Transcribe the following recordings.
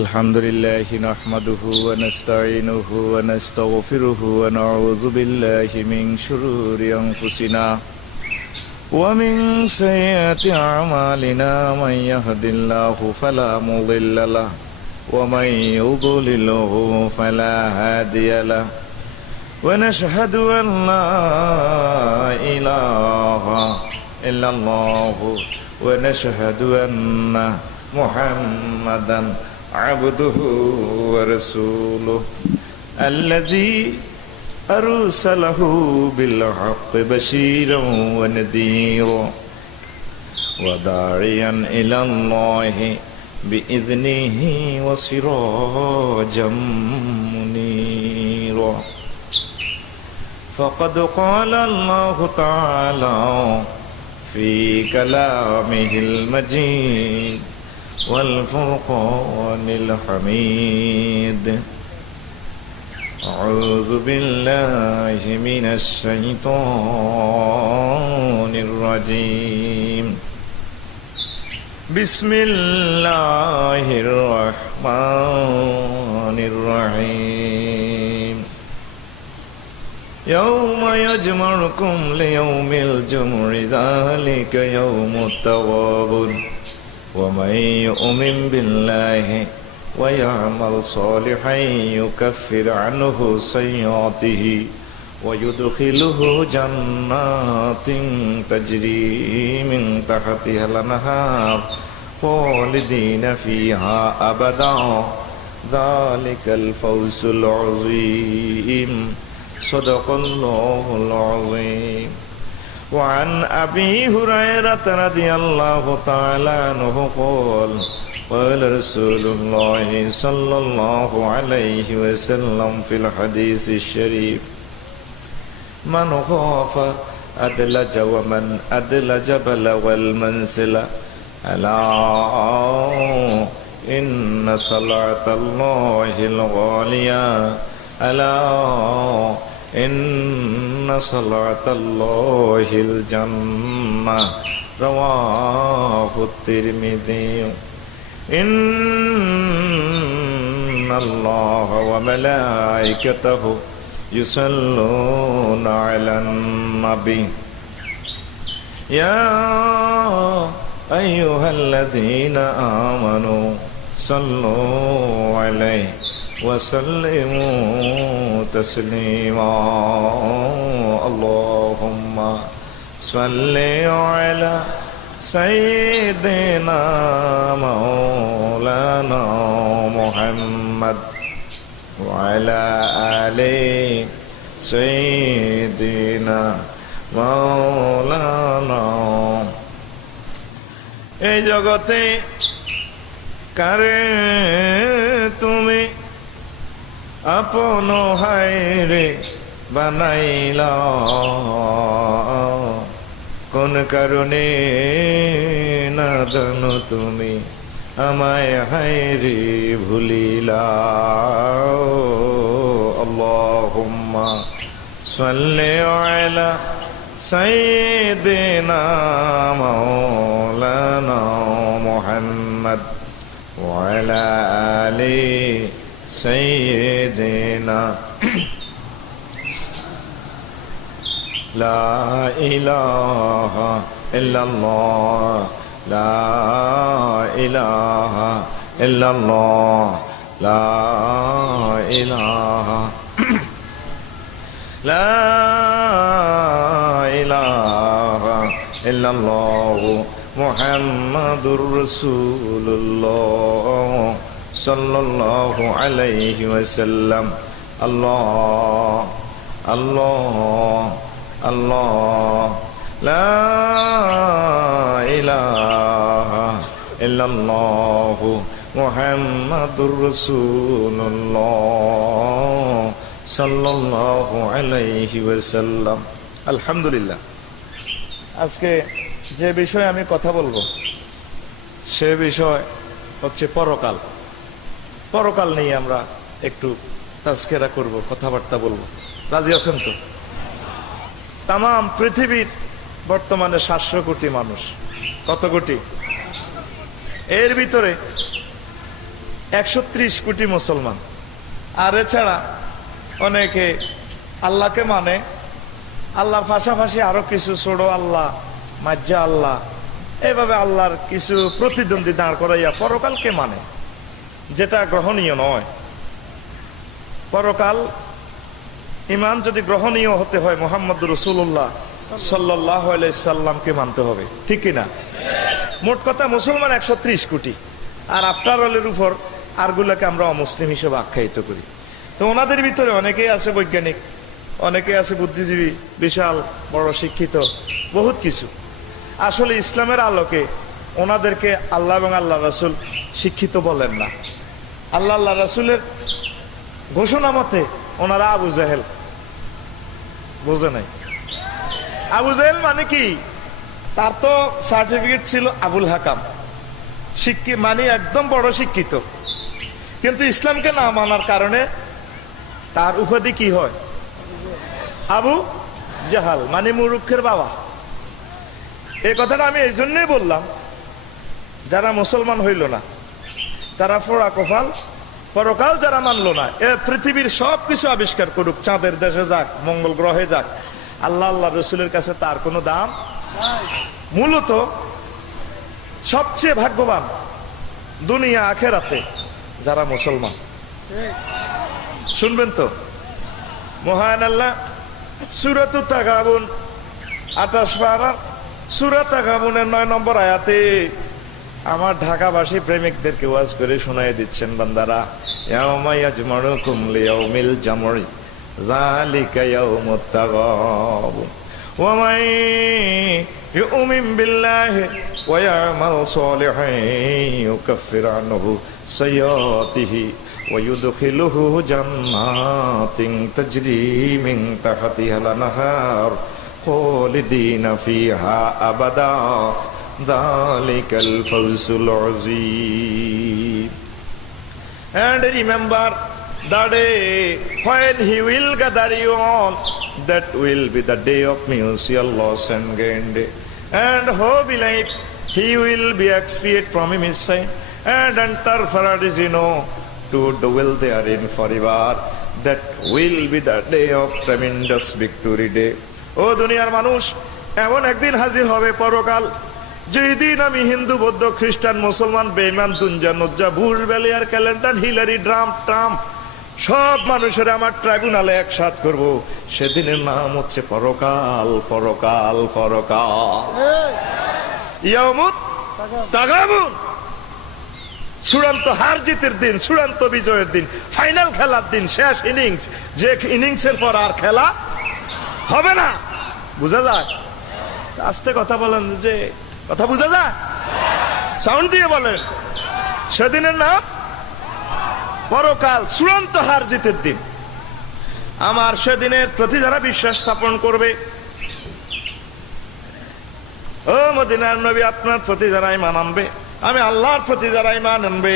الحمد لله نحمده ونستعينه ونستغفره ونعوذ بالله من شرور أنفسنا ومن سيئات أعمالنا من يهد الله فلا مضل له ومن يضلله فلا هادي له ونشهد أن لا إله إلا الله ونشهد أن محمدا عبده ورسوله الذي أرسله بالحق بشيرا ونذيرا وداعيا إلى الله بإذنه وسراجا منيرا فقد قال الله تعالى في كلامه المجيد والفرقان الحميد أعوذ بالله من الشيطان الرجيم بسم الله الرحمن الرحيم يوم يجمعكم ليوم الجمع ذلك يوم التغابن ومن يؤمن بالله ويعمل صالحا يكفر عنه سيئاته ويدخله جنات تجري من تحتها الأنهار خالدين فيها أبدا ذلك الفوز العظيم صدق الله العظيم وعن أبي هريرة رضي الله تعالى عنه قال قال رسول الله صلى الله عليه وسلم في الحديث الشريف من خاف أدلج ومن أدلج بلغ المنزل ألا إن صلاة الله الغالية ألا إن صلاة الله الجنة رواه الترمذي إن الله وملائكته يصلون على النبي يا أيها الذين آمنوا صلوا عليه وسلموا تسليما اللهم صل على سيدنا مولانا محمد وعلى آل سيدنا مولانا এই জগতে কারে তুমি আপন হায়রে বানাইলা কোন কারণে না জানো তুমি আমায় হায়রে ভুলিলা আল্লাহুম্মা সাল্লি আলা সাইয়্যিদিনা মাওলানা মুহাম্মদ ওয়া আলা আলি سيدنا لا إله إلا الله لا إله إلا الله لا إله لا إله إلا الله محمد رسول الله সাল্লাল্লাহু আলাইহি ওয়াসাল্লাম আল্লাহ আল্লাহ আল্লাহ লা ইলাহা ইল্লাল্লাহ মুহাম্মাদুর রাসূলুল্লাহ সাল্লাল্লাহু আলাইহি ওয়াসাল্লাম আলহামদুলিল্লাহ। আজকে যে বিষয়ে আমি কথা বলবো সে বিষয় হচ্ছে পরকাল। পরকাল নিয়ে আমরা একটু তাজকিরা করব, কথাবার্তা বলবো। রাজি আছেন তো? তাম পৃথিবীর বর্তমানে 700 কোটি মানুষ। কত কোটি? এর ভিতরে 130 কোটি মুসলমান। আর এছাড়া অনেকে আল্লাহকে মানে, আল্লাহর পাশাপাশি আরো কিছু ছোট আল্লাহ, মাজ্জা আল্লাহ, এইভাবে আল্লাহর কিছু প্রতিদ্বন্দ্বী দাঁড় করাইয়া পরকালকে মানে, যেটা গ্রহণীয় নয়। পরকাল ইমান যদি গ্রহণীয় হতে হয় মুহাম্মদ রাসূলুল্লাহ সাল্লাল্লাহু আলাইহি সাল্লামকে মানতে হবে, ঠিক কিনা? মোট কথা মুসলমান 130 কোটি, আর আফটার অলের উপর আরগুলোকে আমরা অমুসলিম হিসেবে আখ্যায়িত করি। তো ওনাদের ভিতরে অনেকেই আছে বৈজ্ঞানিক, অনেকে আছে বুদ্ধিজীবী, বিশাল বড় শিক্ষিত, বহুত কিছু। আসলে ইসলামের আলোকে ওনাদেরকে আল্লাহ এবং আল্লাহ রাসূল শিক্ষিত বলেন না। আল্লাহ আল্লাহ রাসূলের ঘোষণা মতে ওনারা আবু জাহেল, বোঝে নাই? আবু জাহেল মানে কি? তার তো সার্টিফিকেট ছিল আবুল হাকাম, শিক্ষিত মানে একদম বড় শিক্ষিত, কিন্তু ইসলামকে না মানার কারণে তার উপাধি কি হয়? আবু জাহাল, মানে মুরুক্ষের বাবা। এই কথাটা আমি এই জন্যই বললাম, যারা মুসলমান হইল না তারা ফোড়া কপাল, পরকাল যারা মানলো না, এ পৃথিবীর সবকিছু আবিষ্কার করুক, চাঁদের দেশে যাক, মঙ্গল গ্রহে যাক, আল্লাহ আল্লাহ রসুলের কাছে তার কোনো দাম। মূলত সবচেয়ে ভাগ্যবান দুনিয়া আখেরাতে যারা মুসলমান। শুনবেন তো, মহান আল্লাহ সূরাত তাগাবুন 28 পারা, সূরা তাগাবুনের 9 নম্বর আয়াতে আমার ঢাকাবাসী প্রেমিকদেরকে ওয়াজ করে শোনায় দিচ্ছেন, বান্দারা, ইয়াউমা ইয়াজমাউকুম লিয়াউমিল জামঈ যালিকা ইয়াউমুত তাগাবুন ওয়া মান ইউমিন বিল্লাহি ওয়া ইয়ামাল সালিহান ইউকাফির আনহু সাইয়্যাতিহি ওয়া ইউদখিলুহু জান্নাতিন তাজরি মিন তাহতিহাল আনহার খালিদিনা ফিহা আবাদা যালিকাল ফাওজুল আযীম। And remember the day when he will gather you all, that will be the day of mutual loss and gain day. And who believe, he will be expiated from his sin and enter paradise, to dwell therein forever. That will be the day of tremendous victory day. ও দুনিয়ার মানুষ, এমন একদিন হাজির হবে পরকাল, যেই দিন আমি হিন্দু, বৌদ্ধ, খ্রিস্টান, মুসলমান, বেঈমান, দুঞ্জা, নুজ্জা, বুশ, বেলিয়ার, ক্যালেন্ডার, হিলারি, ট্রাম্প সব মানুষের আমার ট্রাইব্যুনালে একসাথ করব। সেদিনের নাম হচ্ছে পরকাল, পরকাল, পরকাল, ইয়াউমুত তাগাবুন। চূড়ান্ত হার জিতের দিন, চূড়ান্ত বিজয়ের দিন, ফাইনাল খেলার দিন, শেষ ইনিংস, যে ইনিংসের পর আর খেলা হবে না। বুঝা যায়? আস্তে কথা বলেন, যে কথা বুঝা যায়, সাউন্ড দিয়ে বলেন। সেদিনের নাম পরকাল, চূড়ান্ত হার জিতের দিন। আমার সেদিনের প্রতি যারা বিশ্বাস স্থাপন করবে, ও মদিনার নবী, আপনার প্রতি যারা ঈমান আনবে, আমি আল্লাহর প্রতি যারা ঈমান আনবে,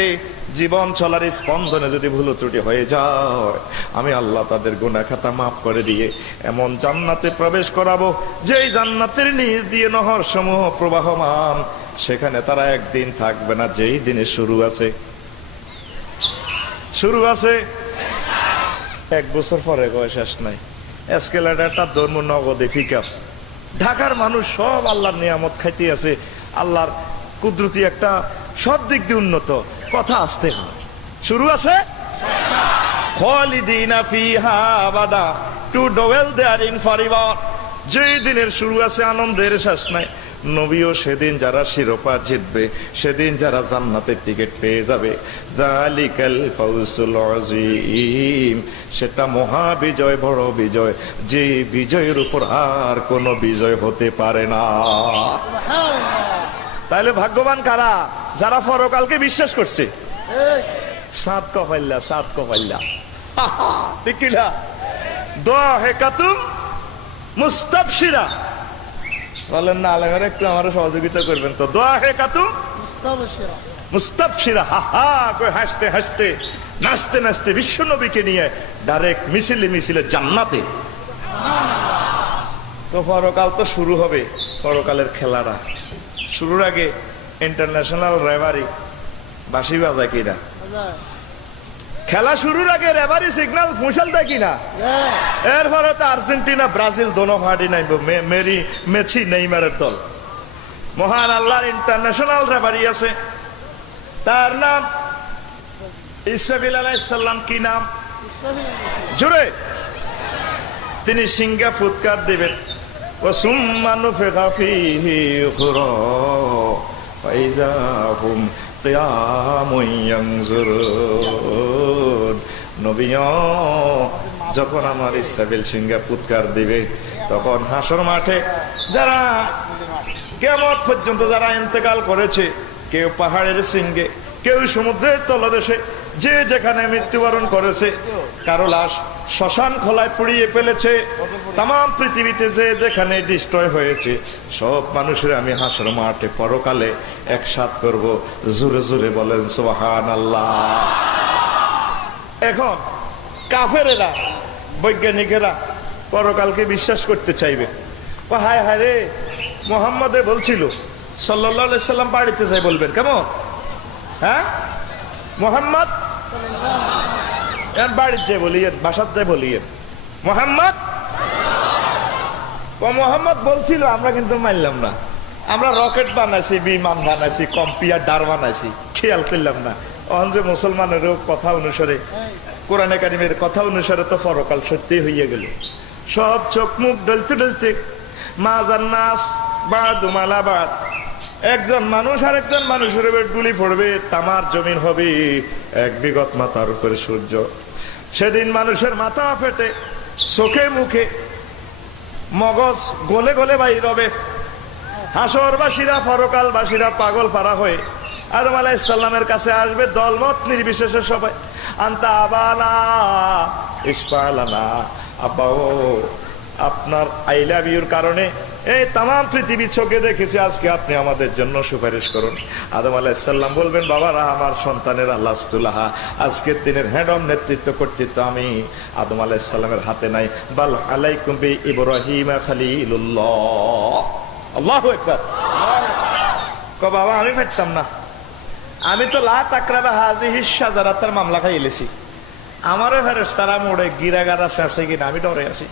জীবন চলার স্পন্দনে যদি ভুল ত্রুটি হয়ে যায়, আমি আল্লাহ তাদের গুনাহ খাতা মাফ করে দিয়ে এমন জান্নাতে প্রবেশ করাবো, যেই জান্নাতের নিচ দিয়ে নহর সমূহ প্রবাহমান। সেখানে তারা একদিন থাকবে না, যেই দিনে শুরু আছে, শুরু আছে 1 বছর পরে কয় শেষ নাই। এসকেলেটারটা ধর্ম নগদে ফিকা। ঢাকার মানুষ সব আল্লাহর নিয়ামত খাইতে আছে, আল্লাহর কুদরতি একটা সব দিক দিয়ে উন্নত। কথা আসতে হয়, শুরু আছে খালিদিনা ফিহা আবাদা, টু ডোয়েল দেয়ারিং ফরএভার। যেই দিনের শুরু আছে, আনন্দের শেষ নাই। নবীও সেদিন যারা শিরোপা জিতবে, সেদিন যারা জান্নাতের টিকিট পেয়ে যাবে, যালিকাল ফাওজুল আযীম, সেটা মহা বিজয়, বড় বিজয়, যে বিজয়ের উপর আর কোনো বিজয় হতে পারে না। তাহলে ভাগ্যবান কারা? যারা পরকালকে বিশ্বাস করছে। সাত কপাল্লা, সাত কপাল্লা, ঠিক কিনা? দোয়া হে কাতুম মুস্তাবশিরা, বলেন না আলেমের, একটু আমার সহযোগিতা করবেন তো। দোয়া হে কাতুম মুস্তাবশিরা, হা হা করে হাসতে হাসতে, নাচতে নাচতে বিশ্ব নবীকে নিয়ে ডাইরেক্ট মিছিলে মিছিলে জান্নাতে। তো পরকাল তো শুরু হবে, পরকালের খেলাটা শুরুর আগে ইন্টারন্যাশনাল রেভারি বাঁশি বাজায় কিনা? খেলা শুরুর আগে রেফারি সিগন্যাল ফুঁসাল দেয় কিনা? এরপরে তো আর্জেন্টিনা ব্রাজিল দোনো পার্টি নাইব, মেসি নেইমারের দল। মহান আল্লাহর ইন্টারন্যাশনাল রেফারি আছে, তার নাম ইসরাফিল আলাইহিস সালাম। কি নাম? জোরে। তিনি সিংহা ফুৎকার দিবেন, ওয়াসুম্মা নুফিখা ফীহি উখরা ফাইযা হুম কিয়ামুন ইয়ানজুরুন। নবী, যখন আমার ইসরাফিল সিংহা ফুৎকার দিবে, তখন হাসর মাঠে যারা কিয়ামত পর্যন্ত যারা ইন্তেকাল করেছে, কেউ পাহাড়ের শৃঙ্গে, কেউ সমুদ্রের তলদেশে, যে যেখানে মৃত্যুবরণ করেছে, কারো লাশ শ্মশান খোলায় পুড়িয়ে ফেলেছে, তাম পৃথিবীতে যে যেখানে ডিস্ট্রয় হয়েছে, সব মানুষের আমি হাসর মাঠে পরকালে একসাথ করব। জোরে জোরে বলেন সুবহানাল্লাহ। এখন কাফেরেরা, বৈজ্ঞানিকেরা পরকালকে বিশ্বাস করতে চাইবে। হায় হায় রে, মুহাম্মদে বলছিল সাল্লাল্লাহু আলাইহি সাল্লাম বাড়িতে যাই বলবেন কেমন? হ্যাঁ, মোহাম্মদ বাড়ির যে বলিয়েন, বাসার যে বলিয়েন মোহাম্মদ। মোহাম্মদ বলছিল, আমরা কিন্তু মানলাম না। আমরা রকেট বানাইছি, বিমান বানাইছি, কম্পিউটার বানাইছি, খেয়াল করলাম না। অহন যে মুসলমানেরও কথা অনুসারে, কোরআনে কারিমের কথা অনুসারে তো পরকাল সত্যি হইয়া গেল। সব চোখ মুখ ডলতে ডলতে মাজান নাস বাদুম আলা বাদ, একজন মানুষ আর একজন মানুষের উপর গুলি পড়বে, তামার জমিন হবে এক বিগত মাথার উপরে সূর্য। সেদিন মানুষের মাথা ফেটে, চোখে মুখে মগজ গলে গলে বাইর হবে। হাসরবাসীরা, পরকালবাসীরা পাগল পারা হয়ে আদম আলাইহিস সালামের কাছে আসবে, দলমত নির্বিশেষে সবাই। আনতা আবানা ইসফালানা, আব্বাও আপনার আই লাভ ইউর কারণে এই তাম পৃথিবী চোখে দেখেছে, আজকে আপনি আমাদের জন্য সুপারিশ করুন। আদম আলাইহিস সালাম বলবেন, বাবারা, আমার সন্তানের লাস্তুলাহা, আজকের দিনের হেডম নেতৃত্ব কর্তৃত্ব আমি আদম আলাইহিস সালামের হাতে নাই, বাল আলাইকুম বি ইব্রাহিম খলিলুল্লাহ। আল্লাহু আকবার। বাবা, আমি ফেটতাম না, আমি তো লা তাকরাবা হাযিহি শাজারাতার মামলা খাই এলেছি। আমারও ফেরেশতারা মোড়ে গিরাগারা শেষে কিনা আমি ডরে আছি।